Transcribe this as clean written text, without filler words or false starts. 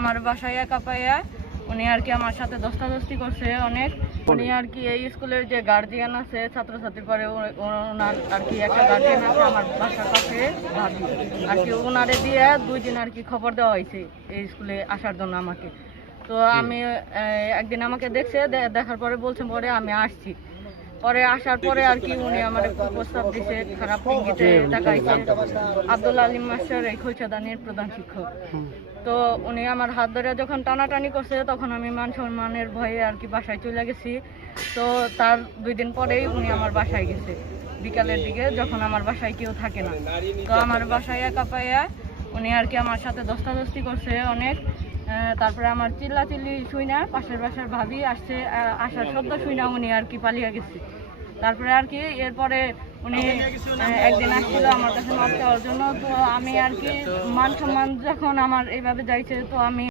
আমার বাসায় একা পাইয়া উনি আর কি আমার সাথে দস্তাদস্তি করছে অনেক। উনি আর কি এই স্কুলের যে গার্জিয়ান আছে ছাত্রছাত্রী পরে ওনার আর কি একটা গার্জিয়ান আছে আমার বাসার কাছে ভাবি আর কি ওনারে দিয়ে 2 দিন আর কি খবর দেওয়া হয়েছে এই স্কুলে আসার জন্য আমাকে। তো আমি একদিন আমাকে দেখছে, দেখার পরে বলছে পরে আমি আসছি। পরে আসার পরে আর কি উনি আমার প্রস্তাব দিছে, খারাপ ইঙ্গিতে তাকাইছে। আব্দুল আলিম মাস্টার এই খৈচাদানির প্রধান শিক্ষক। তো উনি আমার হাত ধরে যখন টানাটানি করছে তখন আমি মান সম্মানের ভয়ে আর কি বাসায় চলে গেছি। তো তার 2 দিন পরেই উনি আমার বাসায় গেছে বিকালের দিকে, যখন আমার বাসায় কেউ থাকে না। তো আমার বাসায় একা পাইয়া উনি আর কি আমার সাথে দস্তাদস্তি করছে অনেক। তারপরে আমার চিল্লাচিল্লি শুই না, পাশের বাসার ভাবি আসছে, আসার শব্দ শুই না উনি আর কি পালিয়ে গেছে। তারপরে আর কি এরপরে উনি একদিন আসছিল আমার কাছে মাপ চাওয়ার জন্য। তো আমি আর কি মান সম্মান যখন আমার এইভাবে যাইছে, তো আমি